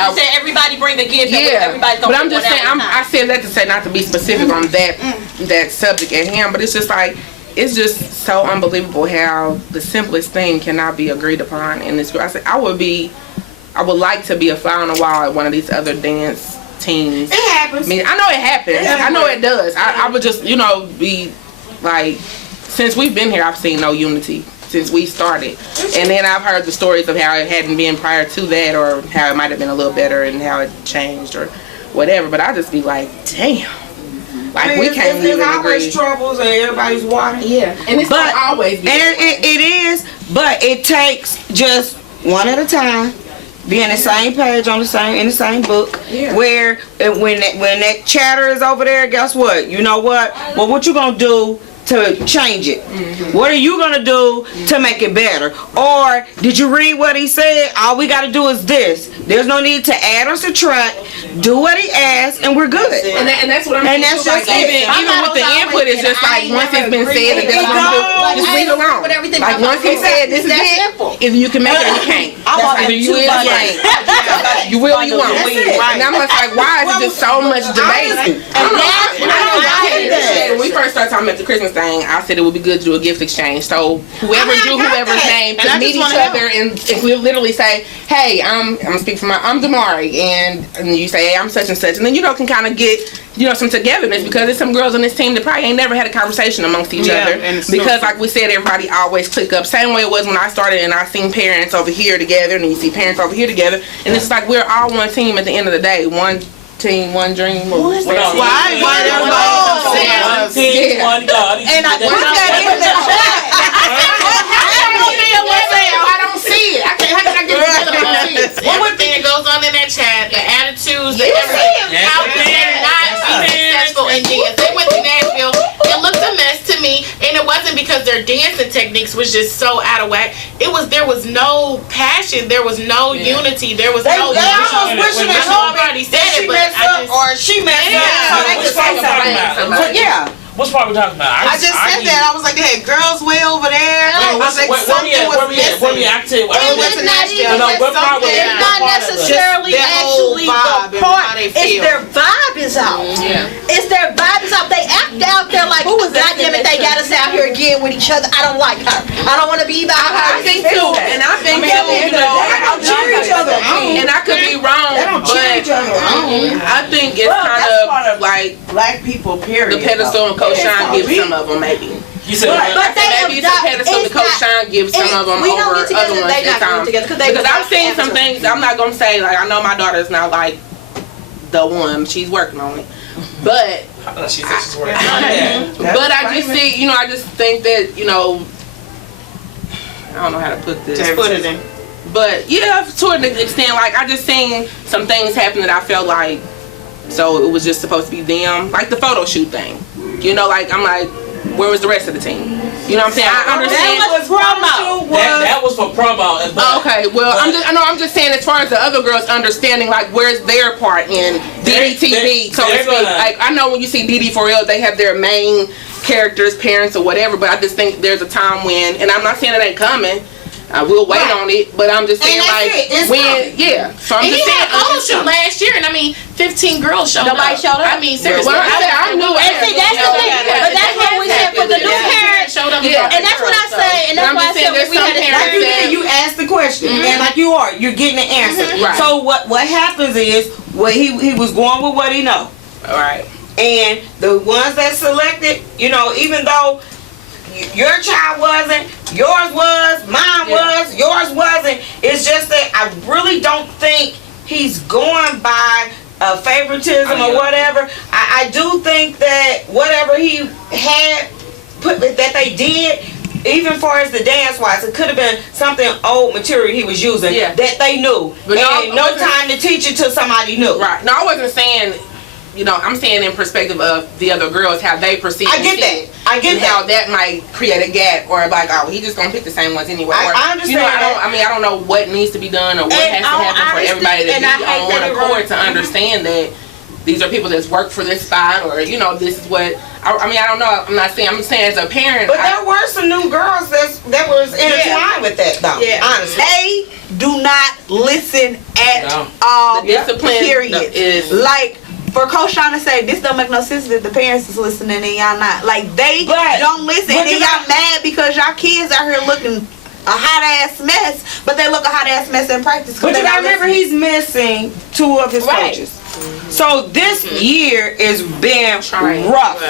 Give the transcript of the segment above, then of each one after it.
y'all said everybody bring a gift. Yeah, everybody but I'm just saying, I said that to say not to be specific on that subject at hand, but it's just like, it's just so unbelievable how the simplest thing cannot be agreed upon in this group. I said I would like to be a fly on the wall at one of these other dance teams. It happens. I mean, I know it happens. I know it does. I would just, be like, since we've been here, I've seen no unity since we started. And then I've heard the stories of how it hadn't been prior to that, or how it might have been a little better and how it changed or whatever. But I just be like, damn. Like, we can't even agree. There's always troubles and everybody's watering. Yeah. And it's not always. And it is, but it takes just one at a time. Be in the same page in the same book. Yeah. Where when that chatter is over there, guess what? You know what? Well, what you gonna do to change it? What are you gonna do to make it better? Or did you read what he said? All we gotta do is this. There's no need to add or subtract. Do what he asked, and we're good. And that's what I'm saying. And that's just like, even with the input, it's just like once it's been said, just leave it alone. Like once he said, this is it. Either you can make it or you can't. Either you will or you ain't. You will or you won't. And I'm just like, why is it just so much debate? When we first started talking about the Christmas thing, I said it would be good to do a gift exchange. So whoever drew whoever's name could meet each other, and if we literally say, hey, I'm gonna speak for I'm Damari, and you say, hey, I'm such and such, and then can kind of get some togetherness, because there's some girls on this team that probably ain't never had a conversation amongst each other, because like we said, everybody always click up. Same way it was when I started, and I seen parents over here together, and you see parents over here together, and it's like we're all one team at the end of the day. One team, one dream. One team, one God. And I put that in the chat. I don't see it. How can I get it? Everything that goes on in that chat, the attitudes, the everything, how can they not be successful in dance? They went to Nashville. It looked a mess to me, and it wasn't because their dancing techniques was just so out of whack. There was no passion. There was no unity. There was no. They almost wishing that already said it, but she messed up, so they could say something. But yeah. What's part we talking about? I just said that. I was like, they had girls way over there. I was like, something was missing. Where we at? It was not even it's not necessarily actually the part. It's their vibe is out. It's their vibe is out. They act out there like, God damn it, they got us out here again with each other. I don't like her. I don't want to be by her. I think too, and I think too, they don't cheer each other on. and I could be wrong, They don't cheer each other on. I think it's kind of like Black people, period. the pedestal and Coach Sean gives some of them, maybe. You said But they maybe it's a pedestal that Coach Sean gives some of them over other ones at times. Because I've seen some things. I'm not gonna say, like, I know my daughter's not like the one. She's working on it, but she said she's working on it. but I just see, I just think that, I don't know how to put this. Just put it in. But yeah, to an extent, like, I just seen some things happen that I felt like, so it was just supposed to be them, like the photo shoot thing. Like, I'm like, where was the rest of the team? You know what I'm saying? I understand. That was promo. That was for promo. Okay, well, I'm just saying, as far as the other girls understanding, like, where's their part in DDTV, so to speak. Like, I know when you see DD4L, they have their main characters, parents, or whatever, but I just think there's a time when, and I'm not saying it ain't coming, I will wait on it, but I'm just saying, like, when, so I'm just saying. Photo shoot last year, and 15 girls showed up. Nobody showed up? I mean, seriously. Well, I knew it. And see, that's the thing. But that's what we said for the new parents. And that's what I say, and that's why I said we had to like you asked the question, and like you're getting the answer. Right. So what happens is, he was going with what he know. All right. And the ones that selected, even though your child wasn't, yours was, mine was, yours wasn't, it's just that I really don't think he's going by favoritism or whatever. I do think that whatever he had that they did, even far as the dance wise, it could have been something old material he was using that they knew. But no time to teach it to somebody new. Right. No, I wasn't saying, I'm saying in perspective of the other girls, how they perceive it. I get that. How that might create a gap, or like, oh, he just gonna pick the same ones anyway. I understand. I don't know what needs to be done or what has to happen for everybody to be on one accord to understand that these are people that's worked for this spot, or this is what. I don't know. I'm not saying. I'm saying as a parent. But there were some new girls that was intertwined with that, though. Yeah. Honestly. Do not listen at all. Discipline Period. is Like, for Coach Sean to say, this don't make no sense that the parents is listening and y'all not. Like, they don't listen and then y'all mad because y'all kids out here looking a hot ass mess, but they look a hot ass mess in practice. But you gotta remember, he's missing 2 of his coaches. So this year is been rough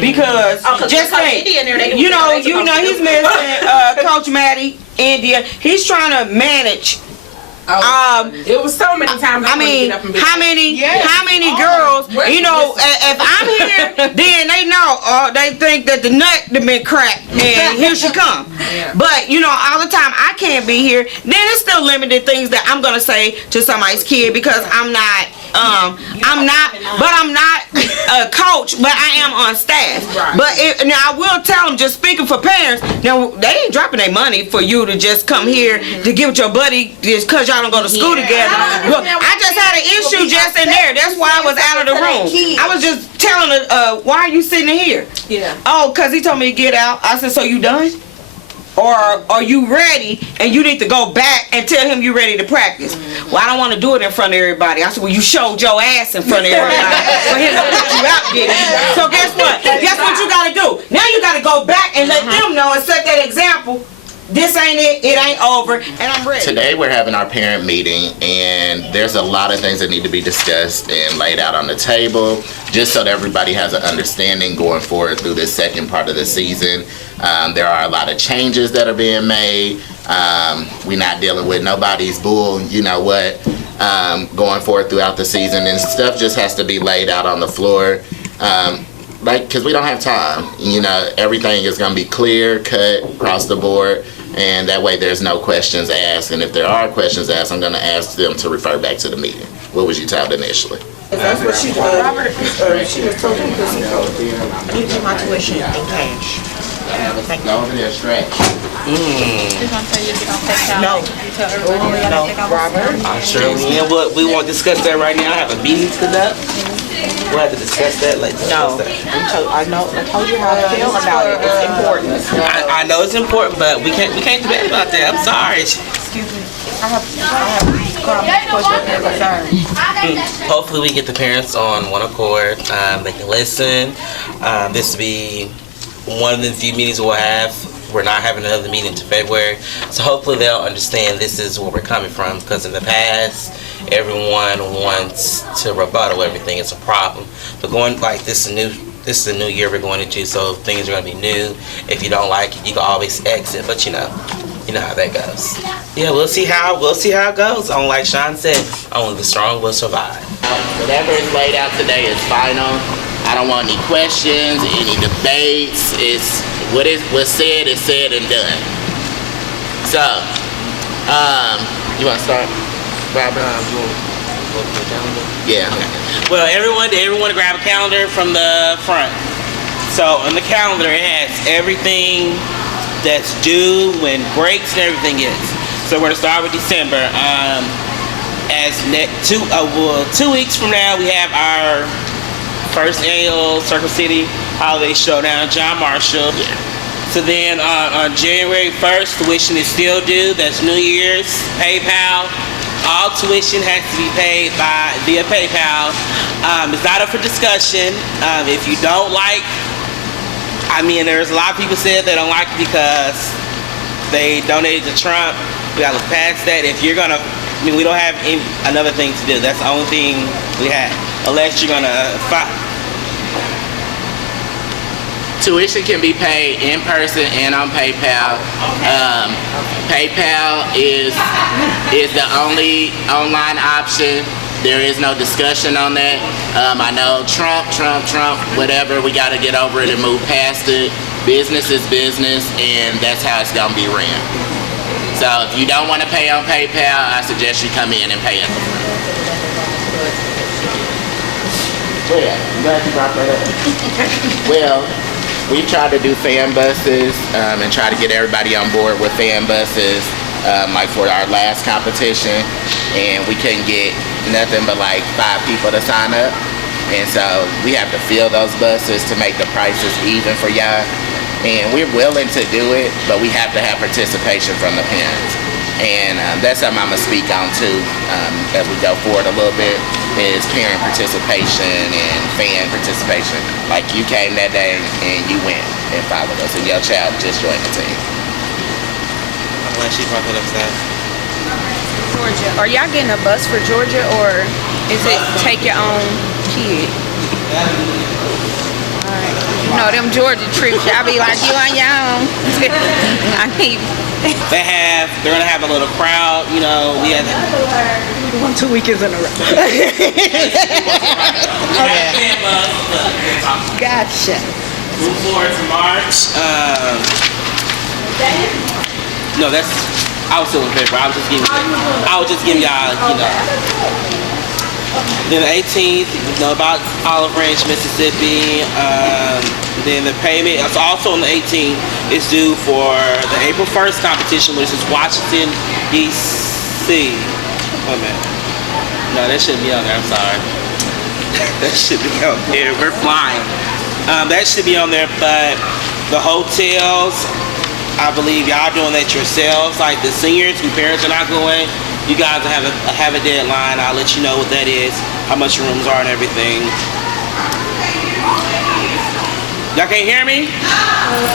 because just think, you know, he's missing Coach Maddie, India. He's trying to manage. It was so many times. I mean, how many girls? You know, if I'm here, then they know. They think that the nut done been cracked, and here she come. But you know, all the time I can't be here. Then it's still limited things that I'm gonna say to somebody's kid because I'm not a coach, but I am on staff. But now I will tell them, just speaking for parents, now they ain't dropping their money for you to just come here to give it your buddy just because y'all don't go to school together. Well, I just had an issue just in there. That's why I was out of the room. I was just telling her, why are you sitting here? Yeah. Oh, because he told me to get out. I said, so you done? Or are you ready and you need to go back and tell him you're ready to practice? Well, I don't want to do it in front of everybody. I said, well, you showed your ass in front of everybody for him to put you out there. So guess what? Guess what you got to do? Now you got to go back and let them know and set that example. This ain't it ain't over, and I'm ready. Today we're having our parent meeting, and there's a lot of things that need to be discussed and laid out on the table, just so that everybody has an understanding going forward through this second part of the season. There are a lot of changes that are being made. We're not dealing with nobody's bull, you know what, going forward throughout the season, and stuff just has to be laid out on the floor. Because we don't have time, you know, everything is going to be clear, cut across the board, and that way there's no questions asked. And if there are questions asked, I'm going to ask them to refer back to the meeting. What was you told initially? That's what she told Robert. She was told him because he told I need to do my tuition in cash. Go over there, stretch. No, Robert. I sure will, but we won't discuss that right now. I have a meeting to conduct. We'll have to discuss that later. No, I told you how I feel about it. It's important. I know it's important, but we can't debate about that. I'm sorry. Excuse me. I have questions. Hopefully we get the parents on one accord. They can listen. This will be one of the few meetings we'll have. We're not having another meeting until February. So hopefully they'll understand this is where we're coming from, because in the past, everyone wants to rebuttal everything. It's a problem. But going like this is a new year we're going into, so things are going to be new. If you don't like it, you can always exit. But you know how that goes. Yeah, we'll see how it goes. Like Sean said, only the strong will survive. Whatever is laid out today is final. I don't want any questions, any debates. It's what's said is said and done. So, you want to start, Robert? You want to look at the calendar? Yeah. Okay. Well, everyone to grab a calendar from the front. So on the calendar, it has everything that's due, when breaks and everything is. So we're gonna start with December. 2 weeks from now, we have our first annual Circle City Holiday Showdown, John Marshall. Yeah. So then on January 1st, tuition is still due. That's New Year's, PayPal. All tuition has to be paid via PayPal. It's not up for discussion. If you don't like, there's a lot of people said they don't like it because they donated to Trump. We gotta look past that. If you're gonna, we don't have another thing to do. That's the only thing we have. Unless you're gonna Tuition can be paid in person and on PayPal. PayPal is the only online option. There is no discussion on that. I know Trump, whatever, we got to get over it and move past it. Business is business, and that's how it's going to be ran. So if you don't want to pay on PayPal, I suggest you come in and pay it. Glad you brought that up. Well, we've tried to do fan buses and try to get everybody on board with fan buses, like for our last competition, and we couldn't get nothing but like 5 people to sign up, and so we have to fill those buses to make the prices even for y'all, and we're willing to do it, but we have to have participation from the parents. And that's something I'm gonna speak on too as we go forward a little bit, is parent participation and fan participation. Like you came that day and you went and followed us, and your child just joined the team. I'm glad she brought that up, Zach. Georgia. Are y'all getting a bus for Georgia, or is it take your own kid? Alright. You know them Georgia trips, y'all be like, you on your own. I need. They're gonna have a little crowd, you know. We had 2 weekends in a row. Gotcha. move forward to March. No, I was still in paper. I was just giving y'all, you know. Then the 18th, you know, about Olive Branch, Mississippi. Then the payment, it's also on the 18th, is due for the April 1st competition, which is Washington, D.C. Wait a minute. No, that shouldn't be on there, I'm sorry. That should be on there. We're flying. That should be on there, but the hotels, I believe y'all doing that yourselves. Like the seniors whose parents are not going, you guys have a deadline. I'll let you know what that is, how much rooms are and everything. Y'all can't hear me?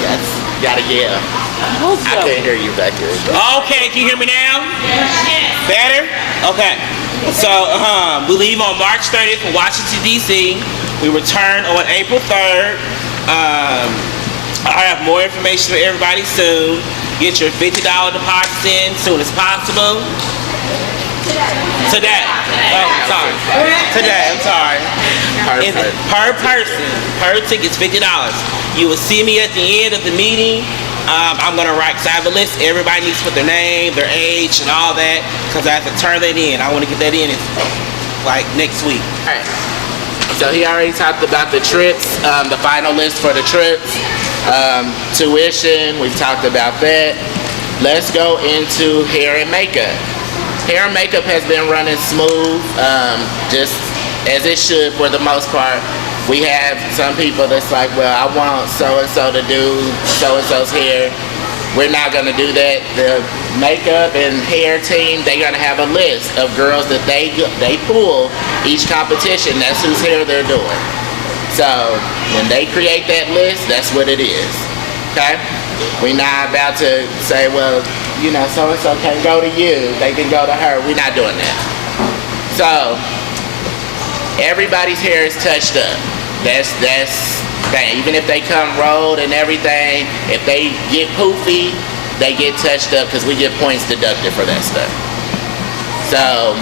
Yes. Gotta yell. I can't hear you back here. Okay, can you hear me now? Better? Okay. So we leave on March 30th for Washington, D.C. We return on April 3rd. I'll have more information for everybody soon. Get your $50 deposits in as soon as possible. Today. Oh, sorry. Today, I'm sorry. Per person. Per ticket's $50. You will see me at the end of the meeting. I'm gonna write, because I have a list. Everybody needs to put their name, their age, and all that, because I have to turn that in. I want to get that in like next week. All right. So he already talked about the trips, the final list for the trips. Tuition, we've talked about that. Let's go into hair and makeup. Hair and makeup has been running smooth, just as it should for the most part. We have some people that's like, well, I want so-and-so to do so-and-so's hair. We're not gonna do that. The makeup and hair team, they're gonna have a list of girls that they pull each competition. That's whose hair they're doing. So when they create that list, that's what it is, okay? We're not about to say, well, you know, so-and-so can't go to you, they can go to her. We're not doing that. So everybody's hair is touched up. That's thing. Even if they come rolled and everything, if they get poofy, they get touched up because we get points deducted for that stuff. So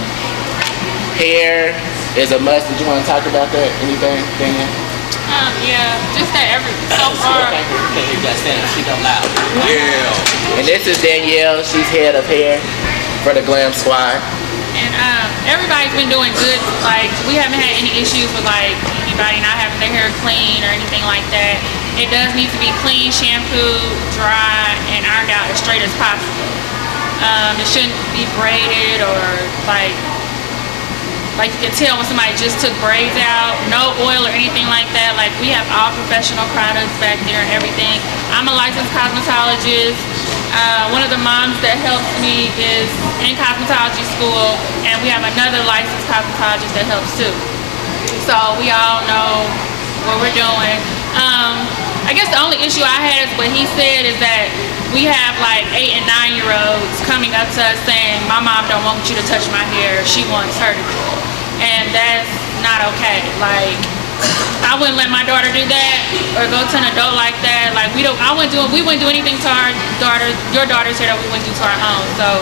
hair is a must. Did you want to talk about that? Anything, Danielle? Yeah, just that so far. Speak up loud. Yeah. And this is Danielle. She's head of hair for the Glam Squad. And everybody's been doing good. Like, we haven't had any issues with like anybody not having their hair clean or anything like that. It does need to be clean, shampooed, dry, and ironed out as straight as possible. It shouldn't be braided or like you can tell when somebody just took braids out. No oil or anything like that. Like, we have all professional products back there and everything. I'm a licensed cosmetologist. One of the moms that helps me is in cosmetology school, and we have another licensed cosmetologist that helps too. So we all know what we're doing. I guess the only issue I had is what he said is that we have like 8 and 9-year-olds coming up to us saying, my mom don't want you to touch my hair, she wants her to do it. And that's not okay. Like, I wouldn't let my daughter do that or go to an adult like that. Like, we wouldn't do anything to our daughter, your daughter's hair that we wouldn't do to our own. So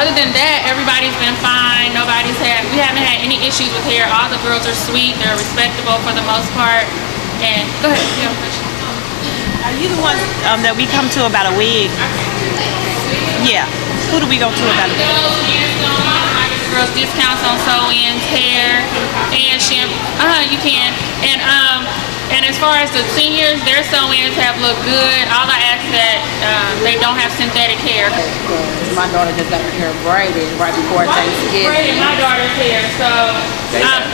other than that, everybody's been fine. We haven't had any issues with hair. All the girls are sweet, they're respectable for the most part. And go ahead, you have a question. Are you the one that we come to about a wig? Yeah. Who do we go to about a wig? Girls discounts on sew-ins, hair, and shampoo. You can. And as far as the seniors, their sew-ins have looked good. All I ask that they don't have synthetic hair. My daughter just got her hair braided right before Thanksgiving. Braided my daughter's hair, so They have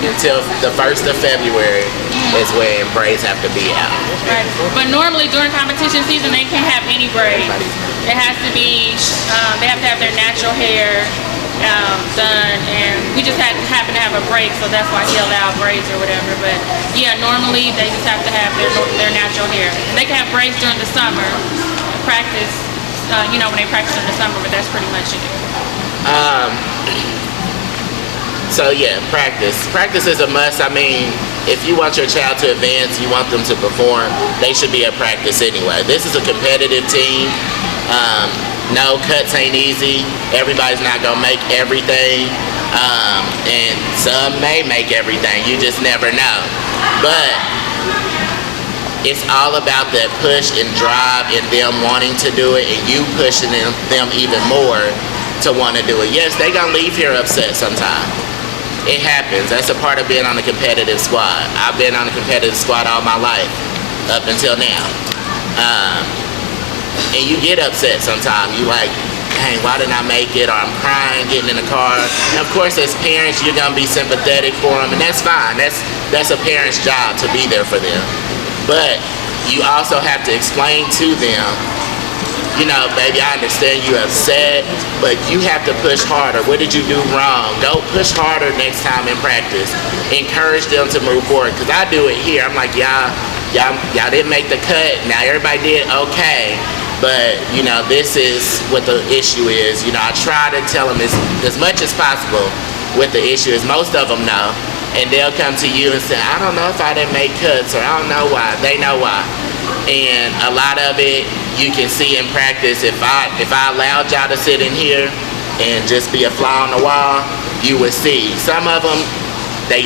until the 1st of February is when braids have to be out. Right. But normally during competition season, they can't have any braids. It has to be, they have to have their natural hair done, and we just happen to have a break, so that's why he allowed braids or whatever. But yeah, normally they just have to have their natural hair. And they can have braids during the summer, practice, when they practice in the summer, but that's pretty much it. So yeah, practice. Practice is a must. I mean, if you want your child to advance, you want them to perform, they should be at practice anyway. This is a competitive team. No, cuts ain't easy. Everybody's not gonna make everything. And some may make everything. You just never know. But it's all about that push and drive and them wanting to do it and you pushing them even more to want to do it. Yes, they gonna leave here upset sometime. It happens. That's a part of being on a competitive squad. I've been on a competitive squad all my life, up until now. And you get upset sometimes. You like, dang, why didn't I make it? Or I'm crying, getting in the car. And of course, as parents, you're gonna be sympathetic for them, and that's fine. That's a parent's job to be there for them. But you also have to explain to them, baby, I understand you upset, but you have to push harder. What did you do wrong? Go push harder next time in practice. Encourage them to move forward. Because I do it here. I'm like, y'all didn't make the cut. Now everybody did okay. But, this is what the issue is. I try to tell them as much as possible what the issue is. Most of them know. And they'll come to you and say, I don't know if I didn't make cuts, or I don't know why. They know why. And a lot of it you can see in practice. If I allowed y'all to sit in here and just be a fly on the wall, you would see. Some of them, they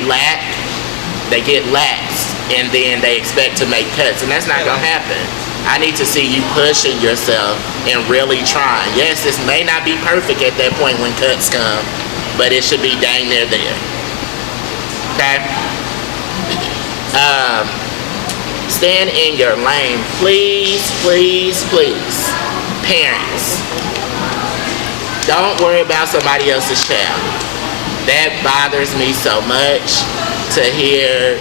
get lax, and then they expect to make cuts, and that's not gonna happen. I need to see you pushing yourself and really trying. Yes, this may not be perfect at that point when cuts come, but it should be dang near there. Okay? Stand in your lane. Please, please, please. Parents, don't worry about somebody else's child. That bothers me so much to hear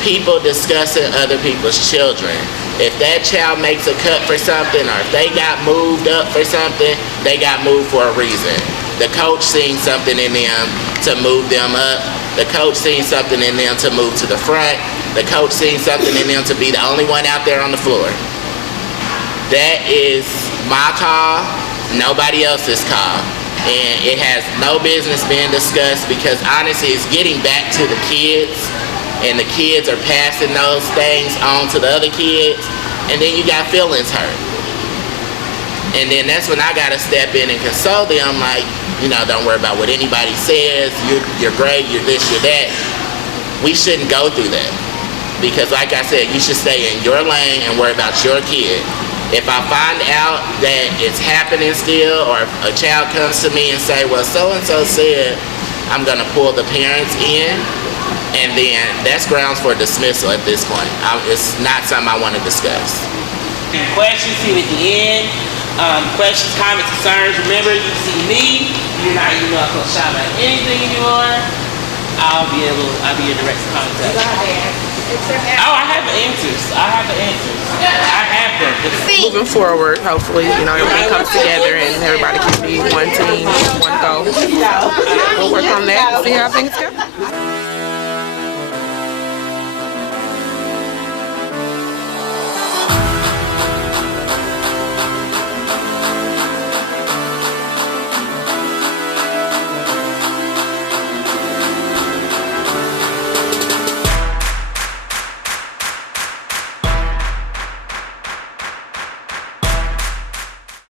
people discussing other people's children. If that child makes a cut for something, or if they got moved up for something, they got moved for a reason. The coach seen something in them to move them up. The coach seen something in them to move to the front. The coach seen something in them to be the only one out there on the floor. That is my call, nobody else's call. And it has no business being discussed, because honestly, it's getting back to the kids. And the kids are passing those things on to the other kids, and then you got feelings hurt. And then that's when I gotta step in and console them, like, don't worry about what anybody says, you're great, you're this, you're that. We shouldn't go through that. Because like I said, you should stay in your lane and worry about your kid. If I find out that it's happening still, or if a child comes to me and say, well, so-and-so said, I'm gonna pull the parents in, and then that's grounds for dismissal at this point. It's not something I want to discuss. Questions here at the end. Questions, comments, concerns. Remember, you see me. You're not email Coach Shaw about anything anymore. I'll be in direct contact. I have the answers. I have them. Moving forward, hopefully, everybody comes together and everybody can be one team, one goal. We'll work on that and see how things go.